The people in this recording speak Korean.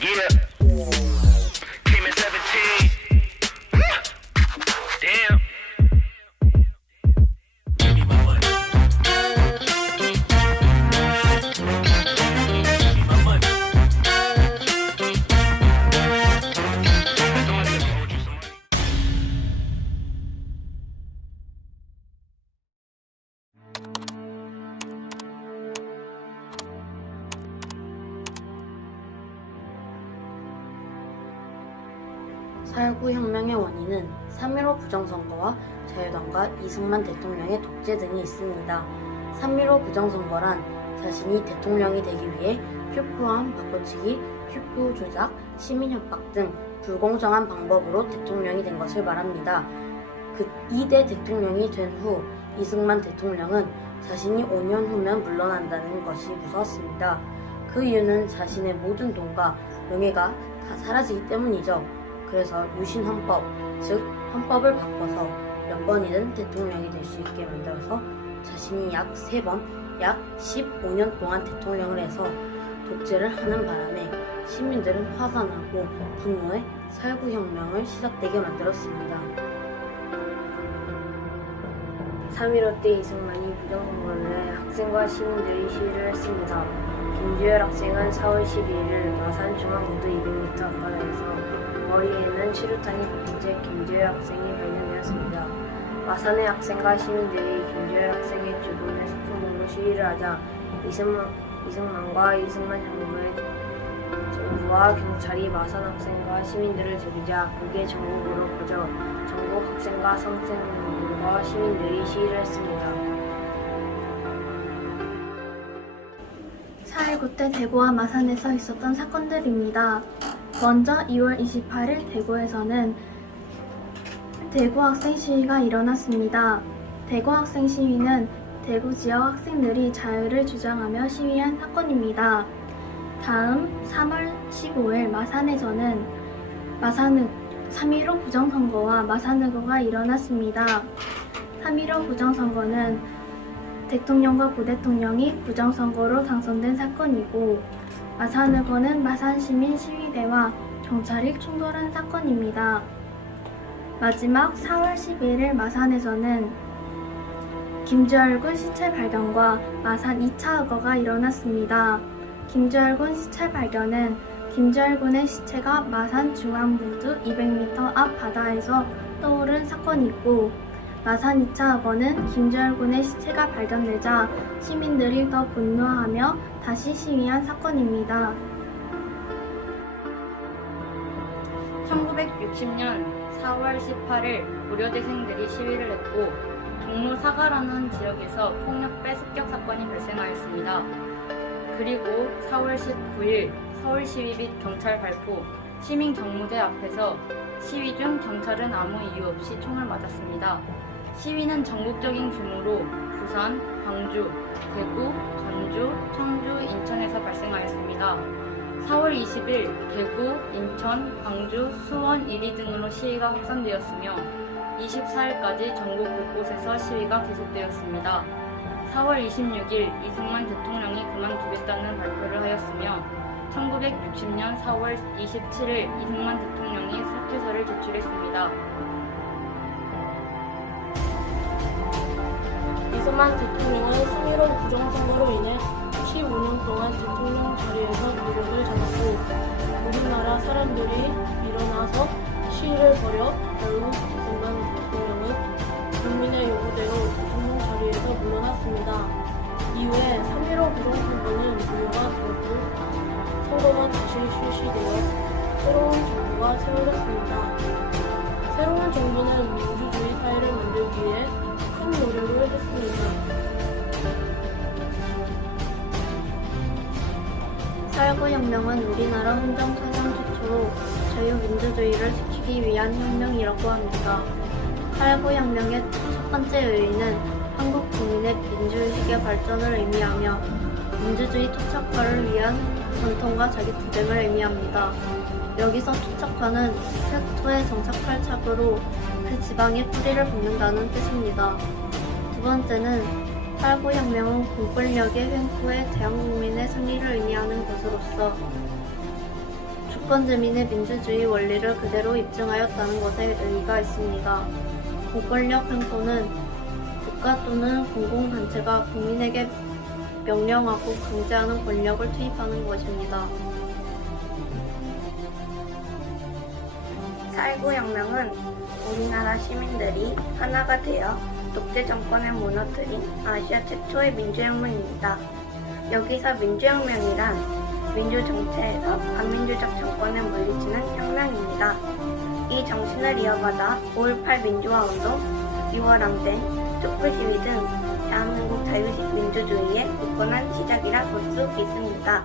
Yeah. Came in 17. Damn. Give me my money. Give me my money. Someone said, "Owed you some money." 사일구 혁명의 원인은 3.15 부정선거와 자유당과 이승만 대통령의 독재 등이 있습니다. 3.15 부정선거란 자신이 대통령이 되기 위해 큐포함 바꿔치기, 큐표 조작, 시민협박 등 불공정한 방법으로 대통령이 된 것을 말합니다. 그 2대 대통령이 된 후 이승만 대통령은 자신이 5년 후면 물러난다는 것이 무서웠습니다. 그 이유는 자신의 모든 돈과 명예가 다 사라지기 때문이죠. 그래서 유신헌법, 즉 헌법을 바꿔서 몇 번이든 대통령이 될 수 있게 만들어서 자신이 약 3번, 약 15년 동안 대통령을 해서 독재를 하는 바람에 시민들은 화가 나고 분노에 사일구혁명을 시작되게 만들었습니다. 3.15 때 이승만이 부정선거를 해 학생과 시민들이 시위를 했습니다. 김주열 학생은 4월 12일 마산 중앙고도 200m 앞바다에서 머리에는 치루탄이 박힌 채 김주열 학생이 발견되었습니다. 마산의 학생과 시민들이 김주열 학생의 죽음을 슬픔으로 시위를 하자 이승만과 이승만 정부와 경찰이 마산 학생과 시민들을 죽이자 그게 전국으로 퍼져 전국 학생과 선생님과 시민들이 시위를 했습니다. 4.19 때 대구와 마산에서 있었던 사건들입니다. 먼저 2월 28일 대구에서는 대구 학생 시위가 일어났습니다. 대구 학생 시위는 대구 지역 학생들이 자유를 주장하며 시위한 사건입니다. 다음 3월 15일 마산에서는 3.15 부정선거와 마산의거가 일어났습니다. 3.15 부정선거는 대통령과 부대통령이 부정선거로 당선된 사건이고 마산의거는 마산시민시위대와 경찰이 충돌한 사건입니다. 마지막 4월 11일 마산에서는 김주열군 시체 발견과 마산 2차 의거가 일어났습니다. 김주열군 시체 발견은 김주열군의 시체가 마산 중앙부두 200m 앞 바다에서 떠오른 사건이고 마산 2차 의거는 김주열군의 시체가 발견되자 시민들이 더 분노하며 다시 시위한 사건입니다. 1960년 4월 18일 고려대생들이 시위를 했고 종로 사가라는 지역에서 폭력배 습격 사건이 발생하였습니다. 그리고 4월 19일 서울시위 및 경찰 발포 시민경무대 앞에서 시위 중 경찰은 아무 이유 없이 총을 맞았습니다. 시위는 전국적인 규모로 부산, 광주, 대구, 전주, 청주, 인천에서 발생하였습니다. 4월 20일 대구, 인천, 광주, 수원, 이리 등으로 시위가 확산되었으며 24일까지 전국 곳곳에서 시위가 계속되었습니다. 4월 26일 이승만 대통령이 그만두겠다는 발표를 하였으며 1960년 4월 27일 이승만 대통령이 사퇴서를 제출했습니다. 이승만 대통령은 3.15 부정선거로 인해 15년 동안 대통령 자리에서 무력을 잡았고 우리나라 사람들이 일어나서 시위를 벌여 결국 이승만 대통령은 국민의 요구대로 대통령 자리에서 물러났습니다. 이후에 3.15 부정선거는 무효가 되었고 선거가 다시 실시되어 새로운 정부가 세워졌습니다. 새로운 정부는 민주주의 사회를 만들기 위해 큰 노력을 했습니다. 4.19 혁명은 우리나라 헌정사상 최초로 자유민주주의를 지키기 위한 혁명이라고 합니다. 4.19 혁명의 첫 번째 의의는 한국 국민의 민주의식의 발전을 의미하며 민주주의 토착화를 위한 전통과 자기투쟁을 의미합니다. 여기서 토착화는 세토에 정착할 착으로 그 지방에 뿌리를 붓는다는 뜻입니다. 두 번째는 8.9 혁명은 공권력의 횡포에 대한국민의 승리를 의미하는 것으로서 집권주민의 민주주의 원리를 그대로 입증하였다는 것에 의의가 있습니다. 공권력 횡포는 국가 또는 공공단체가 국민에게 명령하고 강제하는 권력을 투입하는 것입니다. 4.19 혁명은 우리나라 시민들이 하나가 되어 독재 정권을 무너뜨린 아시아 최초의 민주혁명입니다. 여기서 민주혁명이란 민주정체에서 반민주적 정권을 물리치는 혁명입니다. 이 정신을 이어받아 5.18 민주화운동, 2월 항쟁, 촛불 시위 등 대한민국 자유식 민주주의의 굳건한 시작이라 볼 수 있습니다.